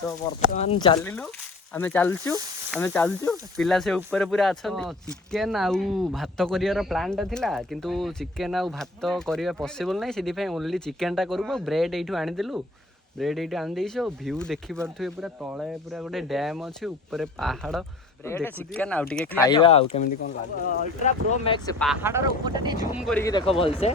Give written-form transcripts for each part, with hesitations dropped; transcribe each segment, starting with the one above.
तो बर्तमान चलू आम चलचु पिला से ऊपर पूरा अच्छा चिकेन आउ भात कर प्लानटा थिला किंतु चिकेन आउ भात करवा पॉसिबल नहीं से ओनली चिकेनटा करूँ ब्रेड ये आनीदेलु ब्रेड ये आनीदेश भ्यू देखिपे पूरा तले पूरा गोटे डैम अच्छे ऊपर पहाड़ चिकेन आउ टे खाइबा आउ केମିତି कौन लागे अल्ट्रा प्रो मैक्स पहाड़ ऊपर जूम करके देख भलसे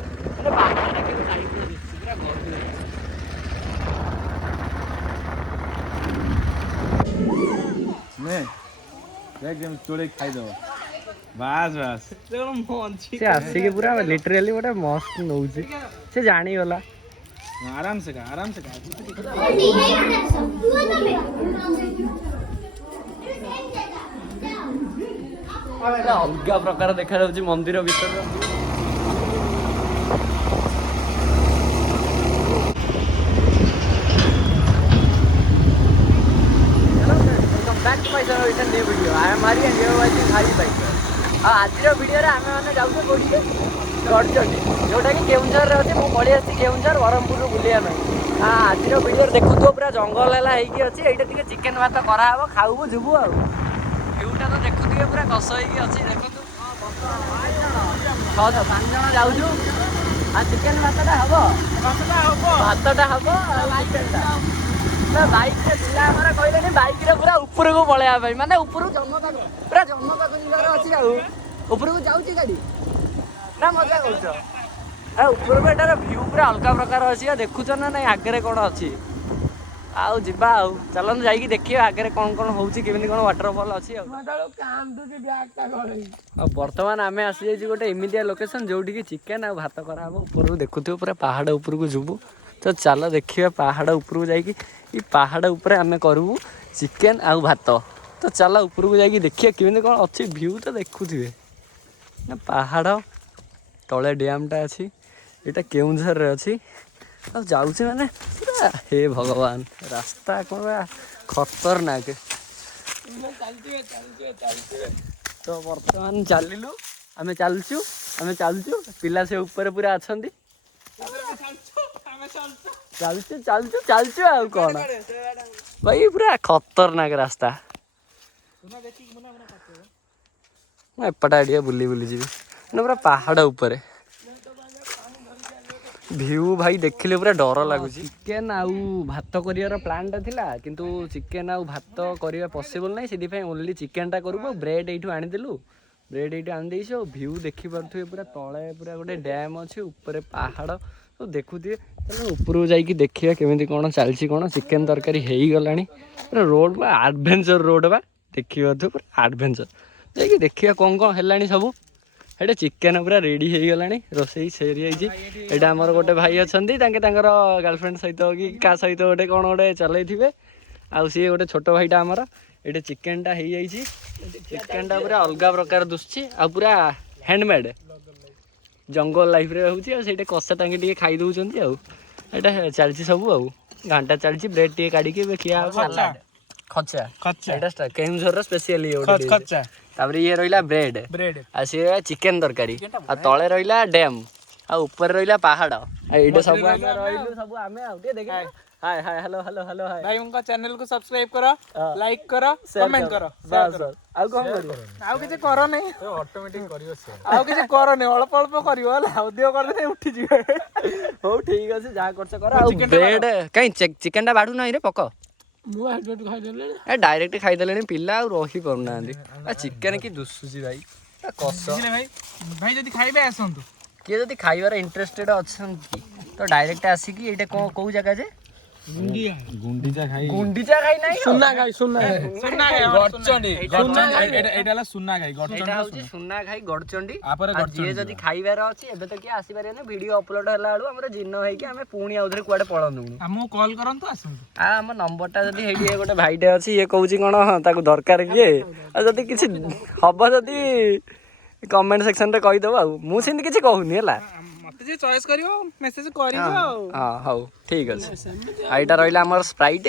तोड़े खाईदेव बास बास से आसिक पूरा लिटराली गोटे मस्त नौ से जानीगला आराम से खा अलग प्रकार देखा जाଉଛି मंदिर भीतर back to my channel with a new video. I am Hari and you are watching Hari Biker. आज वीडियो रे आमे माने जाउछे कोठी गडचंडी जोटा कि केउंझर रे अछि मो पळी आछि केउंझर बरहमपुर रो बुलिया नै आज वीडियो देखु तो पूरा जंगल हला हेई कि अछि एटा तिके चिकेन भात करा हबो खाउबो जुबो आ एउटा तो देखु दिए पूरा कस हेई कि अछि देखु तो हां पांच जण जाउछु आ चिकेन भातटा हबो भातटा हबो चिकेनटा ना बाइक से छिला हमरा कहले बाइक रे पूरा ऊपर को पळेया भाई माने ऊपर जन्नत पूरा जन्नत को जिंगर अछि आ ऊपर को जाउची गाड़ी ना मजा करछ आ ऊपर बेटार व्यू पूरा अलग प्रकार अछि देखुछ ना नहीं आगे कोन अछि आउ जिबा आउ चलन जाई देखियो आगे कोन कोन होउची केमिनि कोन वाटरफॉल अछि मडलो काम दु के ब्यागटा गळई आ वर्तमान आमे आसी जाई गोटे इमिडिया लोकेशन जोठी कि चिकेन आ भात करा हो ऊपर को देखुथियो पूरा पहाड़ ऊपर को जुबु तो चलो देखिए पहाड़ ऊपर को जाइए ये पहाड़ ऊपर आम करूँ चिकेन आउ भात तो चलो ऊपर को जाइए देखिए केमी कौन अच्छी व्यू तो देखुए ना पहाड़ तले डैमटा अच्छी यहाँ केउंझर रे अच्छी आ जाऊँ मैंने पूरा हे भगवान रास्ता कौन खतरनाक तो बर्तमान चलू आम चलचु पिला से ऊपर पूरा अच्छा चलचु आउ कौन भाई पूरा खतरनाक रास्ता एपटा एरिया बुली बुली जी पूरा पहाड़ ऊपर व्यू भाई देखिले पूरा डर लगुच चिकेन आउ भात कर प्लानटा थिला किंतु चिकेन आउ भात करवा पॉसिबल नहीं से ओनली चिकेनटा करूँ ब्रेड ये आनीदेलु ब्रेड ये आनीदेश व्यू देखिपे पूरा तले पूरा गोटे डैम अच्छे ऊपर पहाड़ तो देखुए चलो ऊपर जाइए देखिए केमी कौन चलती कौन चिकेन तरकारी हो गला पूरा रोड बा एडवेंचर रोड बा देखिए तो पूरा एडवेंचर जाइए देखिए कौन कौन है सब ये चिकेन पूरा रेडी हो गला रोसई सरी यहाँ आमर गोटे भाई अच्छा गर्लफ्रेंड सहित कि क्या सहित गोटे कौन गोटे चलते आउ सी गोटे छोट भाईटा आमर ये चिकेनटा हो जाइए चिकेनटा पूरा अलग प्रकार दुसुची आ पूरा हैंडमेड जंगल लाइफ रे होउची सेटा कसा तांके टिके खाई दउचंती आ एटा चलची सब आ घंटा चलची ब्रेड टिके काडी के खिया सलाड खच्चा खच्चा एटा केउंझर रो स्पेशली ओडे खच्चा तापर ये रहिला ब्रेड आ से चिकेन तरकारी आ तळे रहिला डैम आ ऊपर रहिला पहाड़ आ एटा सब आमे रहिलु सब आमे आ टे देखे hi hi hello hello hello hi भाई उनका चैनल को सब्सक्राइब करो लाइक करो कमेंट करो बस आ कोन करियो आउ किछ करो नहीं ऑटोमेटिक करियो से आउ किछ करो नहीं अल्प अल्प करियो हला उद्योग कर दे उठी जिवे हो ठीक আছে যা করছ কর आ ब्रेड काई चिकेन टा बाडू नाही रे पको मु हेडवेट खाइ देले ए डायरेक्ट खाई देलेनी पिल्ला आ रही पड़ना आ चिकेन की दुसुची भाई आ कस भाई भाई जदी खाइबे आसंतु किए जदी खाइबार इंटरेस्टेड अछन तो डायरेक्ट आसी की एटा को जगह जे गुंडीचा खाई नहीं सुन्ना खाई गडचंडी एटाला सुन्ना खाई गडचंडी सुन्ना खाई गडचंडी जे जदी खाइबार अछि एबे त के आसी पारे ना वीडियो अपलोड हला आलु हमर जिन्नो है कि हमें पुणी आउधरे कुआडे पळंदु हमु कॉल करंतु आसंतु आ हम नंबरटा जदी हेडी गोटे भाईटे अछि ये कहूची कोन ताको दरकार किए आ जदी किछि हबो जदी कमेंट सेक्शन रे कहि दबो आ मु सिन किछि कहूनी हला मते जे चॉइस करियो मेसेज करियो हां हां ठीक अछि आइटा रहिला हमर स्प्राइट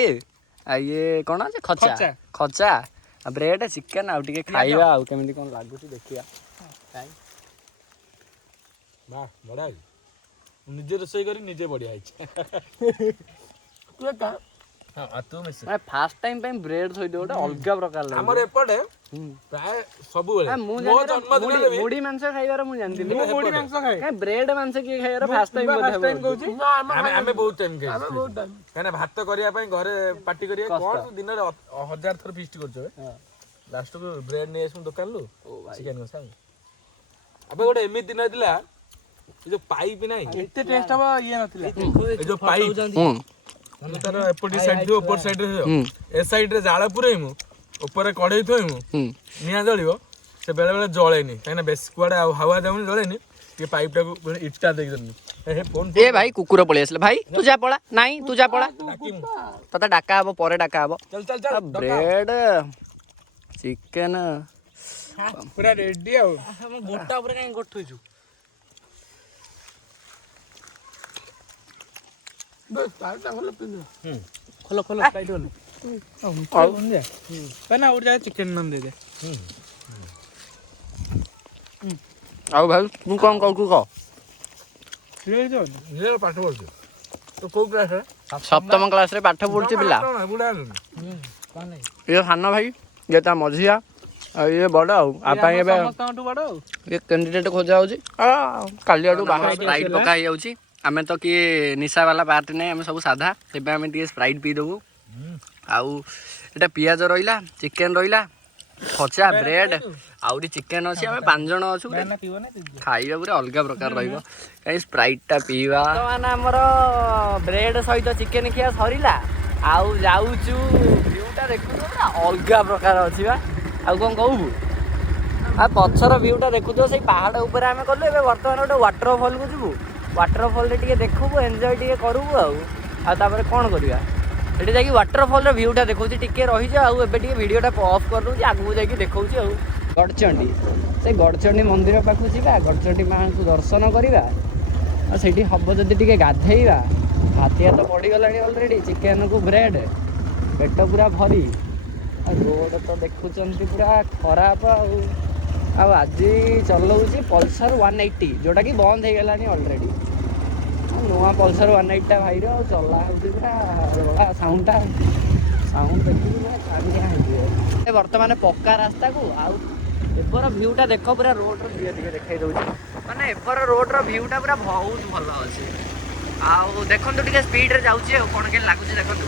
आ ये कोन अछि खच्चा आ ब्रेड चिकेन आ टिके खाइबा आ केमिति कोन लागुची देखिया वाह बडा निजे रसोई करी निजे बढ़िया है तू का ହଁ ତୁ ମିଶ ମାନେ ଫାଷ୍ଟ ଟାଇମ ପାଇଁ ବ୍ରେଡ ଥୋଇଦିଅ ଗୋଟେ ଅଲଗା ପ୍ରକାର ଲାଗେ। ଆମର ଏପଟେ ପ୍ରାୟ ସବୁବେଳେ ମୁଁ ମୋ ଜନ୍ମଦିନରେ ବି ମୁଢି ମାଂସ ଖାଇବାର ମୁଁ ଜାଣିଥିଲି। ମୁଁ ମୁଢି ମାଂସ ଖାଏ। କାଇଁ ବ୍ରେଡ ମାଂସ କିଏ ଖାଇବାର ଫାଷ୍ଟ ଟାଇମ ବୋଧେ ଟାଇମ କହୁଛି ଆମେ ବହୁତ ଟାଇମ କାହିଁକିନା ଭାତ କରିବା ପାଇଁ ଘରେ ପାର୍ଟି କରିବା କଣ ତୁ ଦିନରେ 1000 ଥର ଫିଷ୍ଟ କରୁଛୁ ଲାଷ୍ଟକୁ ବ୍ରେଡ ନେଇ ଆସିବୁ ଦୋକାନରୁ ଚିକେନ କଷା ଆବେ ଗୋଟେ ଏମିତି ଦିନ ହେଇଥିଲା ଏ ଯୋଉ ପାଇପ ନାହିଁ ଏତେ ଟେଷ୍ଟ ହବ ଇଏ ନଥିଲା। ଏ ଯୋଉ ପାଇପ ମାନେ ତାର ଏପଟେ ସାଇଡ ଥିବ ଉପର ସାଇଡ ରେ ଥିବ ଏ ସାଇଡ ରେ ଜାଳ ପୁରେଇମୁ ଉପରେ କଢେଇ ଥୋଇମୁ ନିଆଁ ଜଳିବ ସେ ବେଳେ ବେଳେ ଜଳେନି କାହିଁକିନା ବେଶୀ କୁଆଡେ ଆଉ ହାୱା ଯାଉନି ଜଳେନି ଟିକେ ପାଇପ ଟାକୁ ଇଟା ଦେଇକି ଦେନି ଏ ଭାଇ କୁକୁର ପଳେଇ ଆସିଲା ଭାଇ ତୁ ଯା ପଳା ନାଇଁ ତୁ ଯା ପଳା ତତେ ଡାକା ହବ ପରେ ଡାକା ହବ ବ୍ରେଡ ଚିକେନ ପୁରା ରେଡି ଆଉ ଗୋଟା ଉପରେ କାଇଁ ଗୋଠୁଛୁ ଖୋଲ ଖୋଲ ଟାଇଟ୍ ଖୋଲ ନା ଗୋଟେ ଜାଗାରେ ଚିକେନ ନାନ୍ ଦେଇଦେ। ଆଉ ଭାଇ ତୁ କଣ କହୁଛୁ କହ ପାଠ ପଢୁଛୁ ତ କୋଉ କ୍ଲାସରେ ସପ୍ତମ କ୍ଲାସରେ ପାଠ ପଢୁଛି ପିଲା ଇଏ ସାନ ଭାଇ ଇଏ ତା ମଝିଆ ଆଉ ଇଏ ବଡ ଆଉ ପାଇଁ ଏବେ ସମସ୍ତଙ୍କଠୁ ବଡ ଆଉ ଇଏ କ୍ୟାଣ୍ଡିଡେଟ୍ ଖୋଜା ହଉଛି କାଲି ଆଡୁ ବାହାର ସ୍ପ୍ରାଇଟ୍ ପକା ହେଇଯାଉଛି ଆମେ ତ କିଏ ନିଶା ବାଲା ପାର୍ଟି ନାହିଁ ଆମେ ସବୁ ସାଧା ତେବେ ଆମେ ଟିକେ ସ୍ପ୍ରାଇଟ୍ ପିଇଦେବୁ ଆଉ ଏଇଟା ପିଆଜ ରହିଲା ଚିକେନ ରହିଲା ଖଚା ବ୍ରେଡ ଆହୁରି ଚିକେନ ଅଛି ଆମେ 5 ଜଣ ଅଛୁ ଖାଇବା ପୁରା ଅଲଗା ପ୍ରକାର ରହିବ କାହିଁ ସ୍ପ୍ରାଇଟ୍ଟା ପିଇବା ମାନେ ଆମର ବ୍ରେଡ ସହିତ ଚିକେନ ଖିଆ ସରିଲା ଆଉ ଯାଉଛୁ ଭିୟୁଟା ଦେଖୁଛୁ ପୁରା ଅଲଗା ପ୍ରକାର ଅଛି ବା ଆଉ କ'ଣ କହୁବୁ ଆଉ ପଛର ଭିୟୁଟା ଦେଖୁଥିବ ସେଇ ପାହାଡ଼ ଉପରେ ଆମେ ଗଲୁ ଏବେ ବର୍ତ୍ତମାନ ଗୋଟେ ୱାଟରଫଲକୁ ଯିବୁ ୱାଟରଫଲରେ ଟିକେ ଦେଖିବୁ ଏନ୍ଜୟ ଟିକେ କରିବୁ ଆଉ ତାପରେ କ'ଣ କରିବା ଏଠି ଯାଇକି ୱାଟରଫଲର ଭିୟୁଟା ଦେଖଉଛି ଟିକେ ରହିଯାଉ ଆଉ ଏବେ ଟିକେ ଭିଡ଼ିଓଟା ଅଫ୍ କରିଦେଉଛି ଆଗକୁ ଯାଇକି ଦେଖଉଛି ଆଉ ଗଡ଼ଚଣ୍ଡୀ ସେ ଗଡ଼ଚଣ୍ଡୀ ମନ୍ଦିର ପାଖକୁ ଯିବା ଗଡ଼ଚଣ୍ଡୀ ମାଆଙ୍କୁ ଦର୍ଶନ କରିବା ଆଉ ସେଇଠି ହବ ଯଦି ଟିକେ ଗାଧେଇବା ହାତିଆ ତ ପଡ଼ିଗଲାଣି ଅଲରେଡ଼ି ଚିକେନକୁ ବ୍ରେଡ ପେଟ ପୁରା ଭରି ଆଉ ରୋଡ଼ ତ ଦେଖୁଛନ୍ତି ପୁରା ଖରାପ ଆଉ ଆଜି ଚଲଉଛି ପଲ୍ସର 180 ଯେଉଁଟାକି ବନ୍ଦ ହେଇଗଲାଣି ଅଲରେଡ଼ି ନୂଆ ପଲ୍ସର 180ଟା ଭାଇର ଆଉ ଚଲା ହେଉଛି ପୁରା ସାଉଣ୍ଡଟା ଦେଖିକି ପୁରା ଚାଲିଆ ହେଇଯିବ ବର୍ତ୍ତମାନ ପକ୍କା ରାସ୍ତାକୁ ଆଉ ଏପର ଭିୟୁଟା ଦେଖ ପୁରା ରୋଡ଼ର ଭିଉ ଟିକେ ଦେଖାଇ ଦେଉଛି ମାନେ ଏପର ରୋଡ଼ର ଭିୟୁଟା ପୁରା ବହୁତ ଭଲ ଅଛି ଆଉ ଦେଖନ୍ତୁ ଟିକେ ସ୍ପିଡ଼ରେ ଯାଉଛି ଆଉ କ'ଣ କେମିତି ଲାଗୁଛି ଦେଖନ୍ତୁ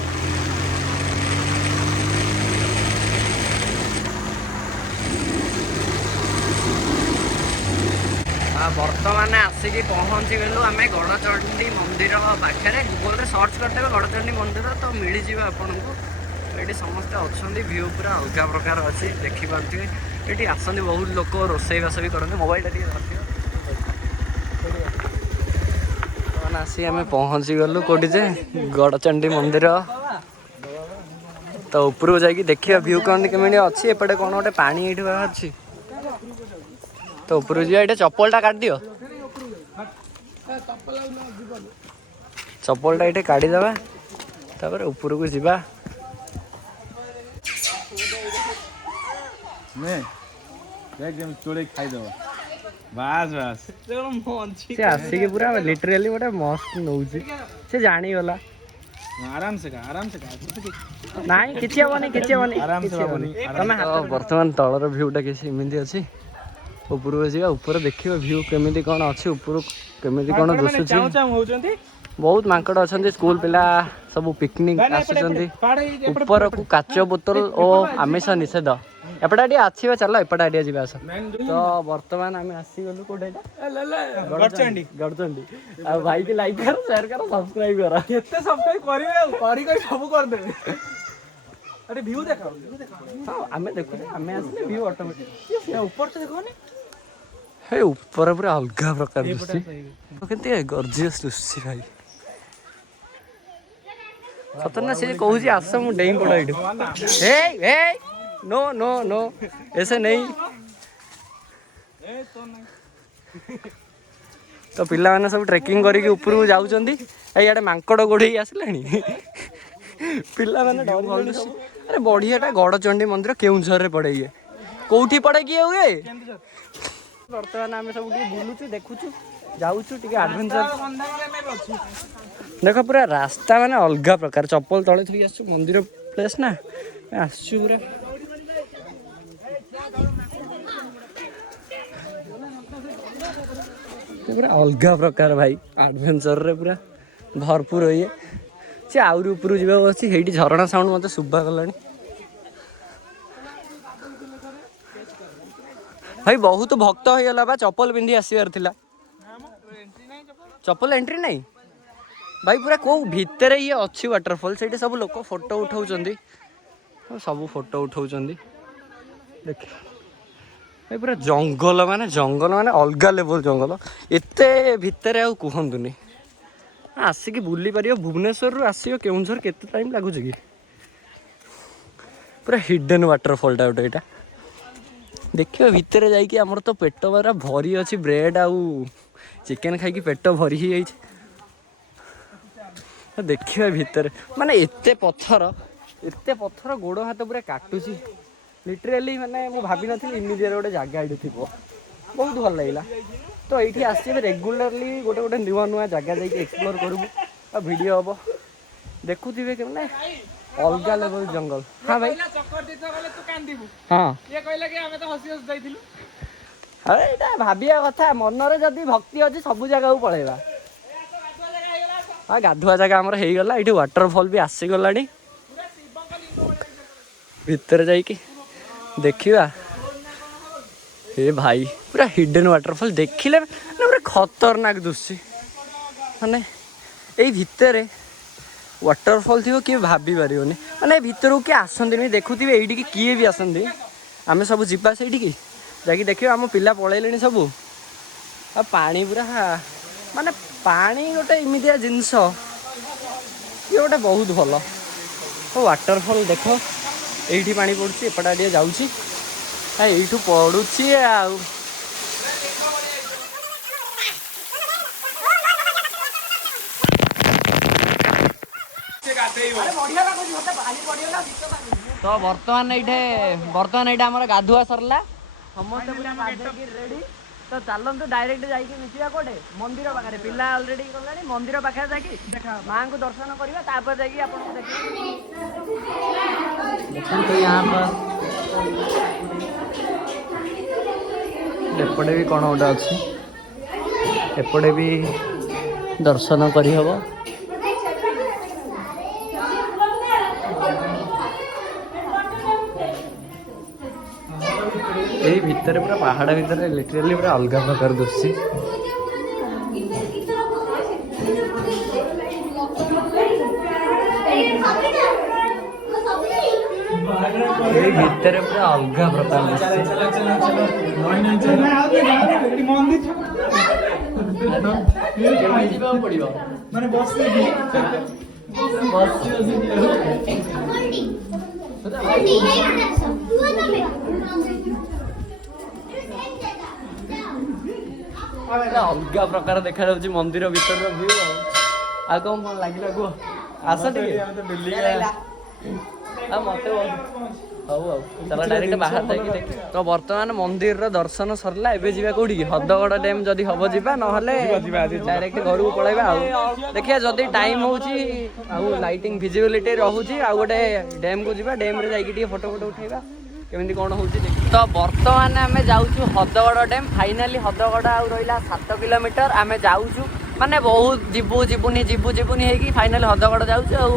ବର୍ତ୍ତମାନ ଆସିକି ପହଞ୍ଚିଗଲୁ ଆମେ ଗଡ଼ଚଣ୍ଡୀ ମନ୍ଦିର ପାଖରେ ଗୁଗଲରେ ସର୍ଚ୍ଚ କରିଦେବେ ଗଡ଼ଚଣ୍ଡୀ ମନ୍ଦିର ତ ମିଳିଯିବ ଆପଣଙ୍କୁ ଏଠି ସମସ୍ତେ ଅଛନ୍ତି ଭିୟୁ ପୁରା ଅଲଗା ପ୍ରକାର ଅଛି ଦେଖିପାରୁଥିବେ ଏଠି ଆସନ୍ତି ବହୁତ ଲୋକ ରୋଷେଇବାସ ବି କରନ୍ତି ମୋବାଇଲଟା ଟିକେ ଧରିଥିବ ବର୍ତ୍ତମାନ ଆସି ଆମେ ପହଞ୍ଚିଗଲୁ କେଉଁଠି ଯେ ଗଡ଼ଚଣ୍ଡୀ ମନ୍ଦିର ତ ଉପରକୁ ଯାଇକି ଦେଖିବା ଭିୟୁ କ'ଣ କେମିତି ଅଛି ଏପଟେ କ'ଣ ଗୋଟେ ପାଣି ଏଇଠି ଅଛି ତ ଉପରକୁ ଯିବା ଏଇଟା ଚପଲଟା କାଟିଦିଅ ଚପଲଟା ଏଇଠି କାଢ଼ିଦେବା ତାପରେ ଉପରକୁ ଯିବା ସେ ଆସିକି ପୁରା ଲିଟରାଲି ଗୋଟେ ମସ୍ତ ନଉଛି ସେ ଜାଣିଗଲା ନାଇଁ କିଛି ହବନି ତମେ ବର୍ତ୍ତମାନ ତଳର ଭିୟୁଟା କିଛି ଏମିତି ଅଛି ଉପରକୁ ଯିବା ଉପରେ ଦେଖିବା ଭିୟୁ କେମିତି କ'ଣ ଅଛି ଉପରୁ କେମିତି କ'ଣ ଦିଶୁଛି ବହୁତ ମାଙ୍କଡ଼ ଅଛନ୍ତି ସ୍କୁଲ ପିଲା ସବୁ ପିକନିକ ଆସୁଛନ୍ତି ଉପରକୁ କାଚ ବୋତଲ ଓ ଆମିଷ ନିଷେଧ ଏପଟେ ଟିକେ ଆସିବା ଚାଲ ଏପଟେ ଟିକେ ଯିବା ଆସ ତ ବର୍ତ୍ତମାନ ଆମେ ଆସିଗଲୁ କୋଉଟା ଗଡ଼ଚଣ୍ଡୀ ଆଉ ଭାଇକି ଲାଇକ୍ କର ସେୟାର କର ସବସ୍କ୍ରାଇବ କର କେତେ ସବସ୍କ୍ରାଇବ କରିବେ ଆଉ କରି ସବୁ କରିଦେବେ ଆରେ ଭିୟୁ ଦେଖ ଆମେ ଦେଖୁଛୁ ଆମେ ଆସିଲେ ଭିୟୁ ଅଟୋମେଟିକ ଉପର ତ ଦେଖନି ହେ ଉପର ପୁରା ଅଲଗା ପ୍ରକାର ଦିଶୁଛି କେମିତି ଗର୍ଜିୟସ୍ ଦିଶୁଛି ଭାଇ ସତରେ ନା ସେ କହୁଛି ଆସ ମୁଁ ଡେଇଁ ପଡ଼ ଏଇଠୁ नो नो नो ऐसे नहीं तो पिला माने सब ट्रेकिंग करके ऊपर को जाउचंदी इयाडे मांकड़ गोड़ेई आसलानी पिला माने डर सब अरे बढ़ियाटा गड़चंडी मंदिर केउंझर रे पड़े ये कोठी पड़े कि हुए बर्तमान आम सब बुलुचु देखुचु ଯାଉଛୁ ଟିକେ ଆଡଭେଞ୍ଚର। ଦେଖ ପୁରା ରାସ୍ତା ମାନେ ଅଲଗା ପ୍ରକାର, ଚପଲ ତଳେ ଥୋଇ ଆସୁଛୁ, ମନ୍ଦିର ପ୍ଲେସ୍ ନା ଆସୁଛୁ ପୁରା। ପୁରା ଅଲଗା ପ୍ରକାର ଭାଇ, ଆଡଭେଞ୍ଚରରେ ପୁରା ଭରପୁର ଇଏ। ସେ ଆହୁରି ଉପରକୁ ଯିବାକୁ ଅଛି, ସେଇଠି ଝରଣା ସାଉଣ୍ଡ ମୋତେ ଶୁଭା ଗଲାଣି। ଭାଇ ବହୁତ ଭକ୍ତ ହେଇଗଲା ବା, ଚପଲ ପିନ୍ଧି ଆସିବାର ଥିଲା। ଚପଲ ଏଣ୍ଟ୍ରି ନାହିଁ ଭାଇ, ପୁରା କୋଉ ଭିତରେ ଇଏ ଅଛି ୱାଟରଫଲ୍, ସେଇଠି ସବୁ ଲୋକ ଫଟୋ ଉଠାଉଛନ୍ତି, ସବୁ ଫଟୋ ଉଠାଉଛନ୍ତି। ଦେଖ ଭାଇ ପୁରା ଜଙ୍ଗଲ ମାନେ ଅଲଗା ଲେଭେଲ ଜଙ୍ଗଲ, ଏତେ ଭିତରେ ଆଉ କୁହନ୍ତୁନି। ଆସିକି ବୁଲି ପାରିବ, ଭୁବନେଶ୍ୱରରୁ ଆସିବ କେଉଁଝର କେତେ ଟାଇମ୍ ଲାଗୁଛି କି? ପୁରା ହିଡେନ୍ ୱାଟରଫଲ୍ଟା ଗୋଟେ ଏଇଟା। ଦେଖିବ ଭିତରେ ଯାଇକି, ଆମର ତ ପେଟ ପୁରା ଭରି ଅଛି, ବ୍ରେଡ୍ ଆଉ ଚିକେନ୍ ଖାଇକି ପେଟ ଭରି ହେଇଯାଇଛି। ଦେଖିବା ଭିତରେ ମାନେ ଏତେ ପଥର ଗୋଡ଼ ହାତ ପୁରା କାଟୁଛି ଲିଟରାଲି। ମାନେ ମୁଁ ଭାବିନଥିଲି ଏମିତିଆ ଗୋଟେ ଜାଗା ଏଇଠି ଥିବ, ବହୁତ ଭଲ ଲାଗିଲା। ତ ଏଇଠି ଆସିବେ ରେଗୁଲାରଲି, ଗୋଟେ ନୂଆ ଜାଗା ଯାଇକି ଏକ୍ସପ୍ଲୋର କରିବୁ ଆଉ ଭିଡ଼ିଓ ହବ, ଦେଖୁଥିବେ କେମିତି ଅଲଗା ଲେଭେଲ ଜଙ୍ଗଲ। ହଁ ଭାଇ, ହଁ ଆରେ ଏଇଟା ଭାବିବା କଥା, ମନରେ ଯଦି ଭକ୍ତି ଅଛି ସବୁ ଜାଗାକୁ ପଳେଇବା। ହଁ ଗାଧୁଆ ଜାଗା ଆମର ହେଇଗଲା, ଏଇଠି ୱାଟରଫଲ୍ ବି ଆସିଗଲାଣି। ଭିତରେ ଯାଇକି ଦେଖିବା। ଏ ଭାଇ ପୁରା ହିଡେନ୍ ୱାଟରଫଲ୍, ଦେଖିଲେ ମାନେ ପୁରା ଖତରନାକ ଦୁଶୁଛି। ମାନେ ଏଇ ଭିତରେ ୱାଟରଫଲ୍ ଥିବ କିଏ ଭାବି ପାରିବନି। ମାନେ ଏ ଭିତରକୁ କିଏ ଆସନ୍ତିନି, ଦେଖୁଥିବେ ଏଇଠିକି କିଏ ବି ଆସନ୍ତି। ଆମେ ସବୁ ଯିବା ସେଇଠିକି ଯାଇକି ଦେଖିବା। ଆମ ପିଲା ପଳେଇଲେଣି ସବୁ। ଆଉ ପାଣି ପୁରା ମାନେ ପାଣି ଗୋଟେ ଏମିତିଆ ଜିନିଷ, ଇଏ ଗୋଟେ ବହୁତ ଭଲ। ୱାଟରଫଲ୍ ଦେଖ, ଏଇଠି ପାଣି ପଡ଼ୁଛି, ଏପଟା ଟିକେ ଯାଉଛି, ଏଇଠୁ ପଡ଼ୁଛି ଆଉ। ତ ବର୍ତ୍ତମାନ ଏଇଟା ଆମର ଗାଧୁଆ ସରିଲା, ସମସ୍ତେ ପୁରା ଗାଧେଇକି ରେଡି। ତ ଚାଲନ୍ତୁ ଡାଇରେକ୍ଟ ଯାଇକି ମିଶିବା କୋଉଠି, ମନ୍ଦିର ପାଖରେ। ପିଲା ଅଲରେଡି ଗଲାଣି, ମନ୍ଦିର ପାଖରେ ଯାଇକି ମାଙ୍କୁ ଦର୍ଶନ କରିବା, ତାପରେ ଯାଇକି ଆପଣଙ୍କୁ ଦେଖିବେ। ଏପଟେ ବି କ'ଣ ଗୋଟେ ଅଛି, ଏପଟେ ବି ଦର୍ଶନ କରିହବ। ଏଇ ଭିତରେ ପୁରା ପାହାଡ଼ ଭିତରେ ଲିଟରାଲି ପୁରା ଅଲଗା ପ୍ରକାର ଦୁଶୁଛି। ଏଇ ଭିତରେ ପୁରା ଅଲଗା ପ୍ରକାର ଯିବାକୁ ପଡିବ, ମାନେ ଅଲଗା ପ୍ରକାର ଦେଖାଯାଉଛି ମନ୍ଦିର ଭିତରର ଭିଉ। ଆଉ କ'ଣ ଲାଗିଲା କୁହ? ଆସ ଟିକେ। ଆଉ ମତେ ହଉ ଚାଲ ଡାଇରେକ୍ଟ ବାହାର ଯାଇକି ଦେଖି। ତ ବର୍ତ୍ତମାନ ମନ୍ଦିରର ଦର୍ଶନ ସରିଲା, ଏବେ ଯିବା କୋଉଠିକି? ହଦଗଡ଼ ଡ୍ୟାମ୍ ଯଦି ହବ ଯିବା, ନହେଲେ ଡାଇରେକ୍ଟ ଘରକୁ ପଳେଇବା। ଆଉ ଦେଖିବା ଯଦି ଟାଇମ୍ ହଉଛି ଆଉ ଲାଇଟିଂ ଭିଜିବିଲିଟି ରହୁଛି, ଆଉ ଗୋଟେ ଡ୍ୟାମ୍କୁ ଯିବା, ଡ୍ୟାମ୍ରେ ଯାଇକି ଟିକେ ଫଟୋ ଉଠେଇବା, କେମିତି କ'ଣ ହଉଛି ଦେଖି। ତ ବର୍ତ୍ତମାନ ଆମେ ଯାଉଛୁ ହଦଗଡ଼ ଡ୍ୟାମ୍। ଫାଇନାଲି ହଦଗଡ଼ ଆଉ ରହିଲା 7 କିଲୋମିଟର। ଆମେ ଯାଉଛୁ ମାନେ ବହୁତ ଯିବୁନି ହେଇକି ଫାଇନାଲି ହଦଗଡ଼ ଯାଉଛୁ। ଆଉ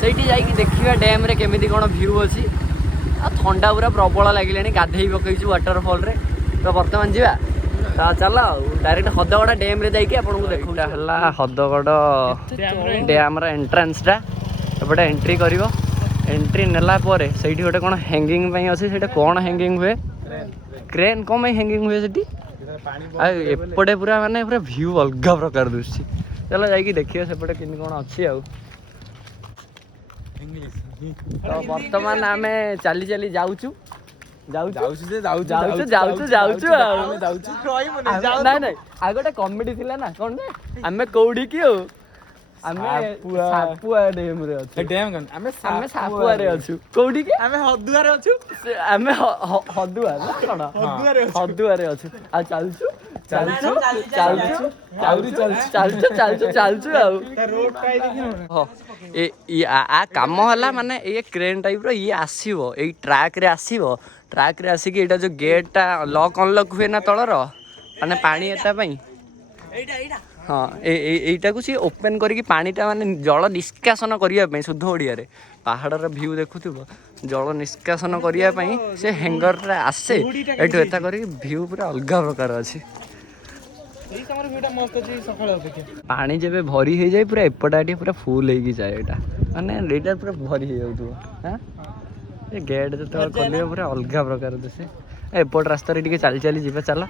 ସେଇଠି ଯାଇକି ଦେଖିବା ଡ୍ୟାମ୍ରେ କେମିତି କ'ଣ ଭ୍ୟୁ ଅଛି। ଆଉ ଥଣ୍ଡା ପୁରା ପ୍ରବଳ ଲାଗିଲାଣି, ଗାଧେଇ ପକେଇଛୁ ୱାଟରଫଲ୍ରେ। ତ ବର୍ତ୍ତମାନ ଯିବା, ତ ଚାଲ ଆଉ ଡାଇରେକ୍ଟ ହଦଗଡ଼ ଡ୍ୟାମ୍ରେ ଯାଇକି ଆପଣଙ୍କୁ ଦେଖୁ। ଏଇଟା ହେଲା ହଦଗଡ଼ ଡ୍ୟାମ୍ର ଏଣ୍ଟ୍ରାନ୍ସଟା। ଏପଟେ ଏଣ୍ଟ୍ରି କରିବ, ଏଣ୍ଟ୍ରି ନେଲା ପରେ ସେଇଠି ଗୋଟେ କ'ଣ ହ୍ୟାଙ୍ଗିଂ ପାଇଁ ଅଛି। ସେଇଟା କ'ଣ ହ୍ୟାଙ୍ଗିଂ ହୁଏ? କ୍ରେନ୍ କ'ଣ ପାଇଁ ହ୍ୟାଙ୍ଗିଂ ହୁଏ ସେଠି? ଆଉ ଏପଟେ ପୁରା ମାନେ ପୁରା ଭ୍ୟୁ ଅଲଗା ପ୍ରକାର ଦୁଶୁଛି। ଚାଲ ଯାଇକି ଦେଖିବା ସେପଟେ କେମିତି କ'ଣ ଅଛି। ଆଉ ତ ବର୍ତ୍ତମାନ ଆମେ ଚାଲି ଯାଉଛୁ ଆଉ ନାଇଁ ଆଉ ଗୋଟେ କମେଡି ଥିଲା ନା, କ'ଣ ଆମେ କୋଉଠିକି ଆଉ ଆମେ ସାପୁଆ ଡ୍ୟାମ୍ ରେ ଅଛୁ। ଡ୍ୟାମ୍ କଣ ଆମେ ଆମେ ସାପୁଆରେ ଅଛୁ। କୋଉଠି କି? ଆମେ ହଦୁଆରେ ଅଛୁ। ଆମେ ହଦୁଆ ନା କଣ? ହଦୁଆରେ ଅଛୁ। ଆଉ ଚାଲୁଛୁ ଚାଲୁଛୁ ଚାଲୁଛୁ ଚାଲୁଛୁ ଚାଲୁଛୁ ଚାଲୁଛୁ ଆଉ କାମ ହେଲା ମାନେ ଇଏ କ୍ରେନ୍ ଟାଇପ୍ର ଇଏ ଆସିବ ଏଇ ଟ୍ରାକ୍ରେ ଆସିବ। ଟ୍ରାକ୍ରେ ଆସିକି ଏଇଟା ଯୋଉ ଗେଟ୍ଟା ଲକ୍ ଅନଲକ୍ ହୁଏ ନା ତଳର ମାନେ ପାଣି ଏଟା ପାଇଁ ହଁ ଏଇଟାକୁ ସିଏ ଓପେନ୍ କରିକି ପାଣିଟା ମାନେ ଜଳ ନିଷ୍କାସନ କରିବା ପାଇଁ ଶୁଦ୍ଧ ଓଡ଼ିଆରେ ପାହାଡ଼ର ଭ୍ୟୁ ଦେଖୁଥିବ ଜଳ ନିଷ୍କାସନ କରିବା ପାଇଁ ସେ ହ୍ୟାଙ୍ଗର୍ରେ ଆସେ ଏଠୁ ଏଟା କରିକି ଭ୍ୟୁ ପୁରା ଅଲଗା ପ୍ରକାର ଅଛି। ଏଇ ସମୟରେ ଭିଉଟା ମସ୍ତ ଅଛି ସକାଳ ଅପେକ୍ଷା। ପାଣି ଯେବେ ଭରି ହେଇଯାଏ ପୁରା ଏପଟା ଏଠି ପୁରା ଫୁଲ୍ ହେଇକି ଯାଏ ଏଇଟା ମାନେ ଏଇଟା ପୁରା ଭରି ହେଇଯାଉଥିବ। ହାଁ ଏ ଗେଟ୍ ଯେତେବେଳେ ଖୋଲିବ ପୁରା ଅଲଗା ପ୍ରକାର ଦିଶେ। ଏପଟ ରାସ୍ତାରେ ଟିକେ ଚାଲି ଚାଲି ଯିବା ଚାଲ।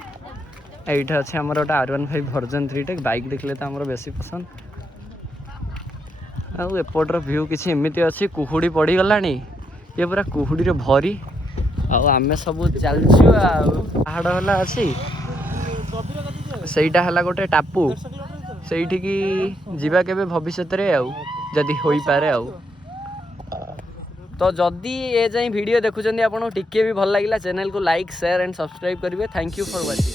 ଏଇଟା ଅଛି ଆମର ଗୋଟେ R15 ଭର୍ଜନ୍ 3 ବାଇକ୍ ଦେଖିଲେ ତ ଆମର ବେଶୀ ପସନ୍ଦ। ଆଉ ଏପଟର ଭ୍ୟୁ କିଛି ଏମିତି ଅଛି କୁହୁଡ଼ି ପଡ଼ିଗଲାଣି ଇଏ ପୁରା କୁହୁଡ଼ିରେ ଭରି ଆଉ ଆମେ ସବୁ ଚାଲିଛୁ ଆଉ ପାହାଡ଼ ହେଲା ଅଛି ସେଇଟା ହେଲା ଗୋଟେ ଟାପୁ ସେଇଠିକି ଯିବା କେବେ ଭବିଷ୍ୟତରେ ଆଉ ଯଦି ହୋଇପାରେ ଆଉ। ତ ଯଦି ଏ ଯାଏଁ ଭିଡ଼ିଓ ଦେଖୁଛନ୍ତି ଆପଣଙ୍କୁ ଟିକେ ବି ଭଲ ଲାଗିଲା ଚ୍ୟାନେଲକୁ ଲାଇକ୍ ସେୟାର ଆଣ୍ଡ ସବସ୍କ୍ରାଇବ୍ କରିବେ। Thank you for watching.